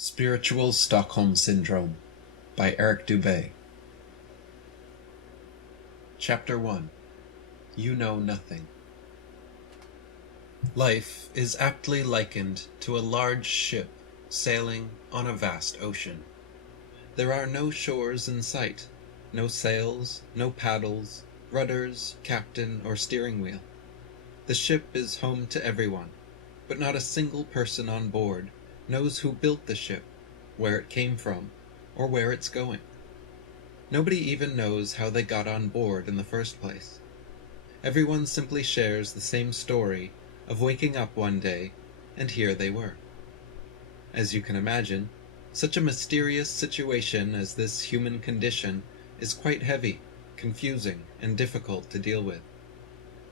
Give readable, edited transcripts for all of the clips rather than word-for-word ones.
Spiritual Stockholm Syndrome by Eric Dubay. Chapter 1. You Know Nothing. Life is aptly likened to a large ship sailing on a vast ocean. There are no shores in sight, no sails, no paddles, rudders, captain, or steering wheel. The ship is home to everyone, but not a single person on board knows who built the ship, where it came from, or where it's going. Nobody even knows how they got on board in the first place. Everyone simply shares the same story of waking up one day, and here they were. As you can imagine, such a mysterious situation as this human condition is quite heavy, confusing, and difficult to deal with.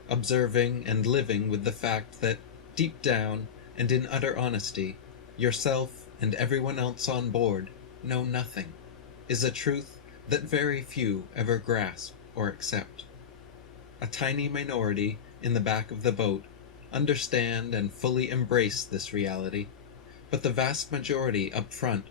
Observing and living with the fact that, deep down and in utter honesty, yourself and everyone else on board know nothing is a truth that very few ever grasp or accept. A tiny minority in the back of the boat understand and fully embrace this reality, but the vast majority up front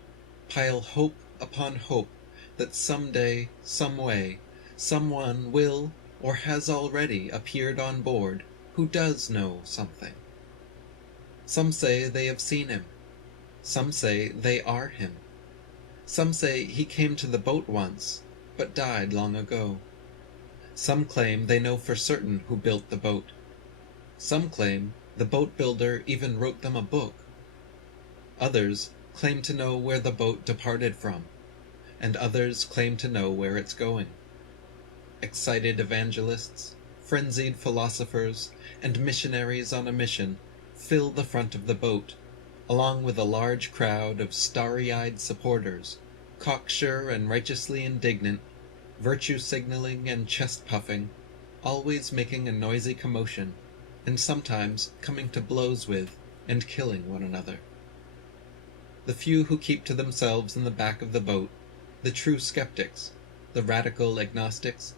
pile hope upon hope that someday, some way, someone will or has already appeared on board who does know something. Some say they have seen him. Some say they are him. Some say he came to the boat once, but died long ago. Some claim they know for certain who built the boat. Some claim the boat builder even wrote them a book. Others claim to know where the boat departed from, and others claim to know where it's going. Excited evangelists, frenzied philosophers, and missionaries on a mission fill the front of the boat, along with a large crowd of starry-eyed supporters, cocksure and righteously indignant, virtue-signaling and chest-puffing, always making a noisy commotion, and sometimes coming to blows with and killing one another. The few who keep to themselves in the back of the boat, the true skeptics, the radical agnostics,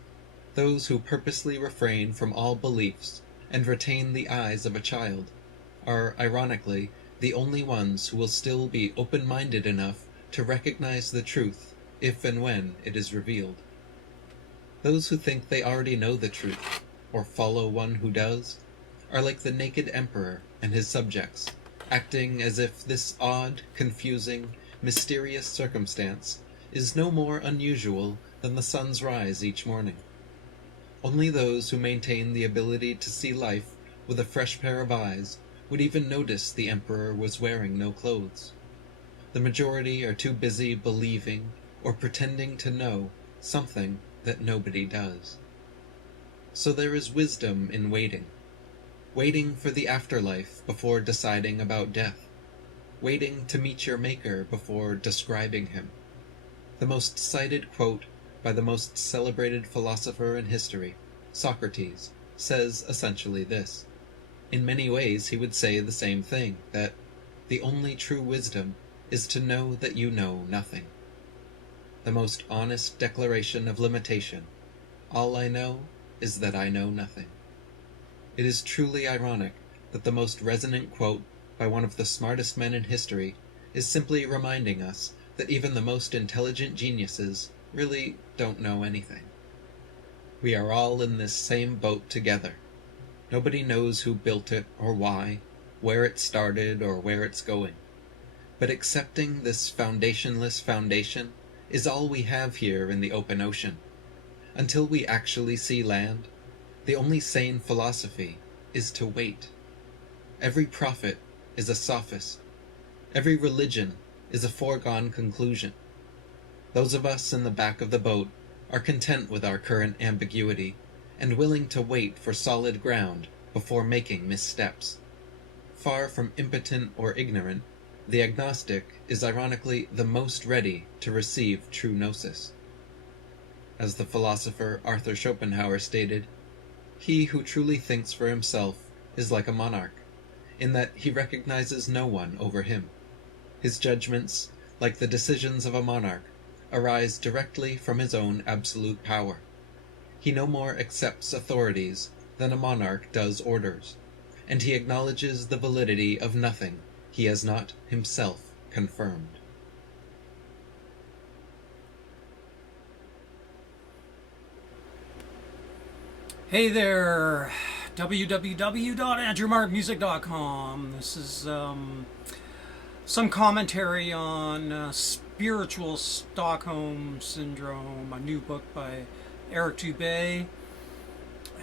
those who purposely refrain from all beliefs and retain the eyes of a child, are, ironically, the only ones who will still be open-minded enough to recognize the truth if and when it is revealed. Those who think they already know the truth, or follow one who does, are like the naked emperor and his subjects, acting as if this odd, confusing, mysterious circumstance is no more unusual than the sun's rise each morning. Only those who maintain the ability to see life with a fresh pair of eyes would even notice the emperor was wearing no clothes. The majority are too busy believing or pretending to know something that nobody does. So there is wisdom in waiting. Waiting for the afterlife before deciding about death. Waiting to meet your maker before describing him. The most cited quote by the most celebrated philosopher in history, Socrates, says essentially this. In many ways he would say the same thing, that the only true wisdom is to know that you know nothing. The most honest declaration of limitation. All I know is that I know nothing. It is truly ironic that the most resonant quote by one of the smartest men in history is simply reminding us that even the most intelligent geniuses really don't know anything. We are all in this same boat together. Nobody knows who built it or why, where it started or where it's going. But accepting this foundationless foundation is all we have here in the open ocean. Until we actually see land, the only sane philosophy is to wait. Every prophet is a sophist. Every religion is a foregone conclusion. Those of us in the back of the boat are content with our current ambiguity and willing to wait for solid ground before making missteps. Far from impotent or ignorant, the agnostic is ironically the most ready to receive true gnosis. As the philosopher Arthur Schopenhauer stated, he who truly thinks for himself is like a monarch, in that he recognizes no one over him. His judgments, like the decisions of a monarch, arise directly from his own absolute power. He no more accepts authorities than a monarch does orders, and he acknowledges the validity of nothing he has not himself confirmed. Hey there, www.andrewmarkmusic.com. This is some commentary on spiritual Stockholm syndrome, a new book by Eric Dubay.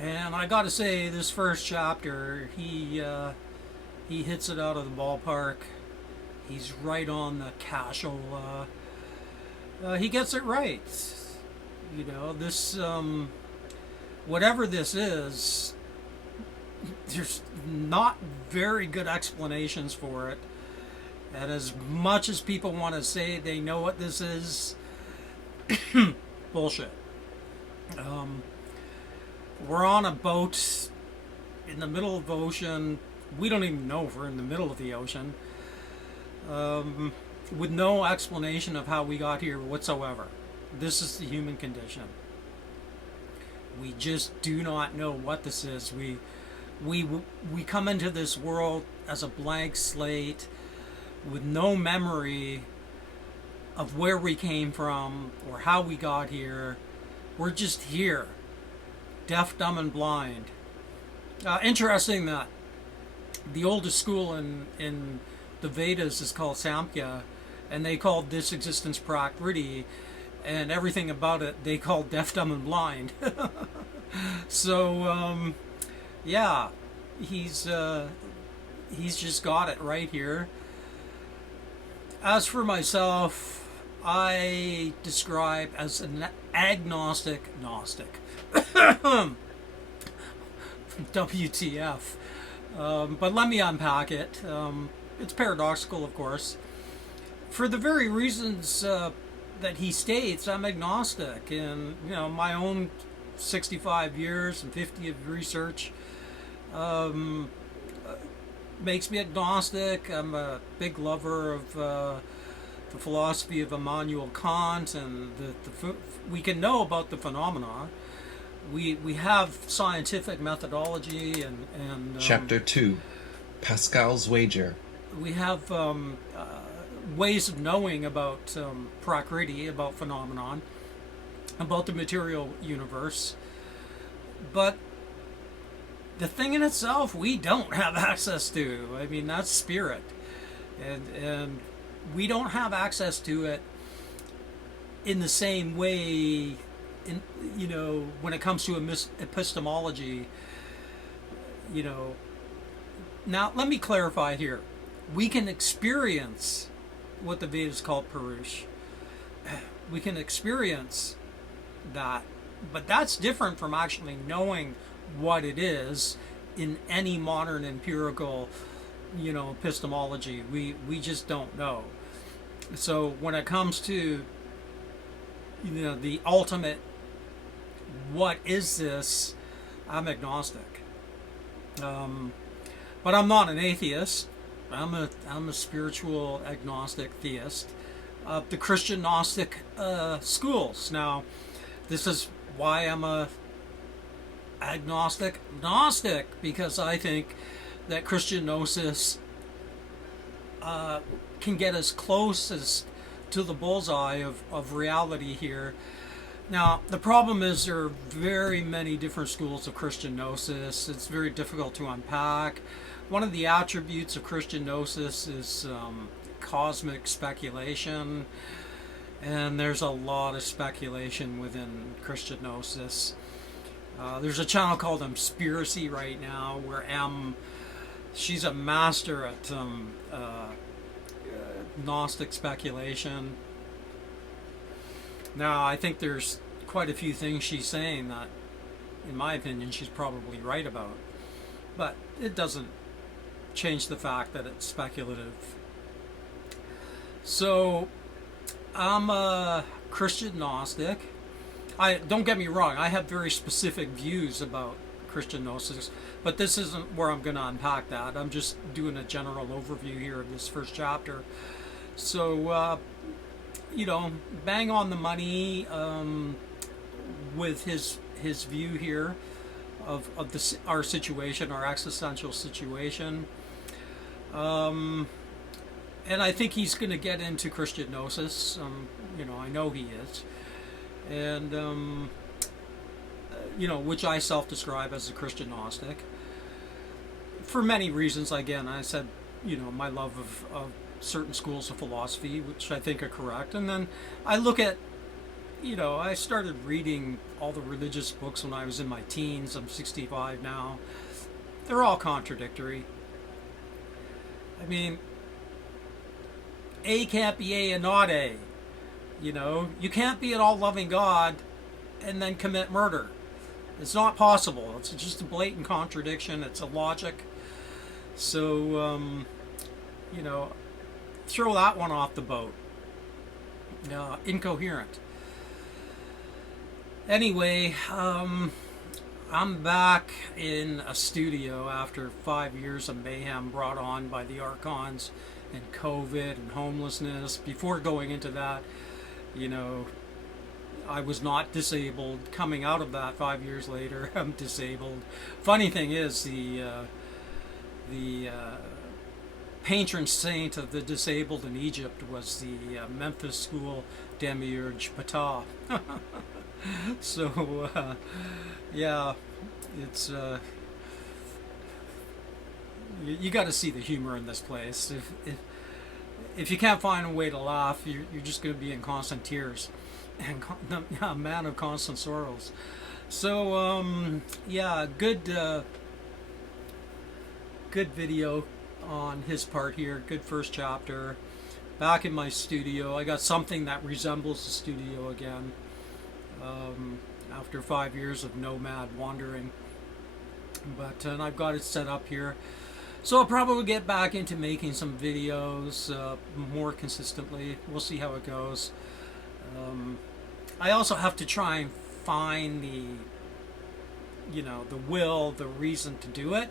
And I got to say, this first chapter, he hits it out of the ballpark. He's right on the casual. He gets it right. You know, this. Whatever this is, there's not very good explanations for it. And as much as people want to say they know what this is, bullshit. We're on a boat in the middle of the ocean. We don't even know if we're in the middle of the ocean. With no explanation of how we got here whatsoever. This is the human condition. We just do not know what this is. We come into this world as a blank slate with no memory of where we came from or how we got here. We're just here, deaf, dumb, and blind. Interesting that the oldest school in the Vedas is called Samkhya, and they called this existence Prakriti, and everything about it they called deaf, dumb, and blind. So, yeah, he's just got it right here. As for myself, I describe as an agnostic Gnostic. WTF. But let me unpack it. It's paradoxical, of course. For the very reasons that he states, I'm agnostic, and my own 65 years and 50 of research makes me agnostic. I'm a big lover of the philosophy of Immanuel Kant, and we can know about the phenomena. We have scientific methodology and Chapter 2, Pascal's Wager. We have ways of knowing about Prakriti, about phenomenon, about the material universe. But the thing in itself we don't have access to. I mean, that's spirit. And we don't have access to it in the same way when it comes to epistemology. Now let me clarify here. We can experience what the Vedas call Purush. We can experience that, but that's different from actually knowing what it is in any modern empirical, epistemology. We just don't know. So when it comes to, the ultimate, what is this? I'm agnostic. But I'm not an atheist. I'm a spiritual agnostic theist. The Christian Gnostic schools. Now, this is why I'm a agnostic Gnostic, because I think that Christian Gnosis can get us closest to the bullseye of reality here. Now, the problem is there are very many different schools of Christian Gnosis. It's very difficult to unpack. One of the attributes of Christian Gnosis is cosmic speculation, and there's a lot of speculation within Christian Gnosis. There's a channel called Conspiracy right now where she's a master at Gnostic speculation. Now, I think there's quite a few things she's saying that, in my opinion, she's probably right about. But it doesn't change the fact that it's speculative. So, I'm a Christian Gnostic. Don't get me wrong, I have very specific views about Christian Gnosis, but this isn't where I'm going to unpack that. I'm just doing a general overview here of this first chapter. So, bang on the money with his view here of our situation, our existential situation. And I think he's going to get into Christian Gnosis. I know he is. And which I self-describe as a Christian Gnostic. For many reasons, again, I said, my love of certain schools of philosophy, which I think are correct. And then I look at, I started reading all the religious books when I was in my teens. I'm 65 now. They're all contradictory. I mean, A can't be A and not A. You can't be an all-loving God and then commit murder. It's not possible. It's just a blatant contradiction. It's illogic. So, throw that one off the boat. Incoherent. Anyway, I'm back in a studio after 5 years of mayhem brought on by the archons and COVID and homelessness. Before going into that, I was not disabled. Coming out of that 5 years later, I'm disabled. Funny thing is, the patron saint of the disabled in Egypt was the Memphis school demiurge Ptah. So, yeah, it's you got to see the humor in this place. If you can't find a way to laugh, you're just going to be in constant tears, and a man of constant sorrows. So, yeah, good video on his part here. Good first chapter. Back in my studio, I got something that resembles the studio again. After 5 years of nomad wandering, and I've got it set up here, so I'll probably get back into making some videos more consistently. We'll see how it goes. I also have to try and find the will, the reason to do it,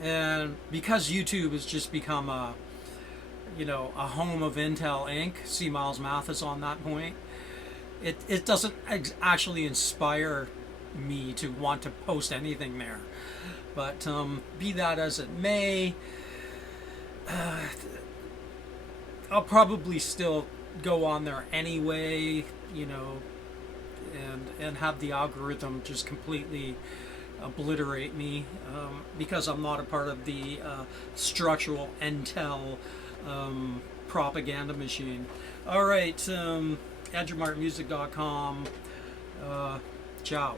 and because YouTube has just become a home of Intel Inc. C. Miles Mathis on that point. It doesn't actually inspire me to want to post anything there. But be that as it may, I'll probably still go on there anyway, and have the algorithm just completely obliterate me, because I'm not a part of the structural Intel propaganda machine. All right. AndrewMartinMusic.com. Ciao.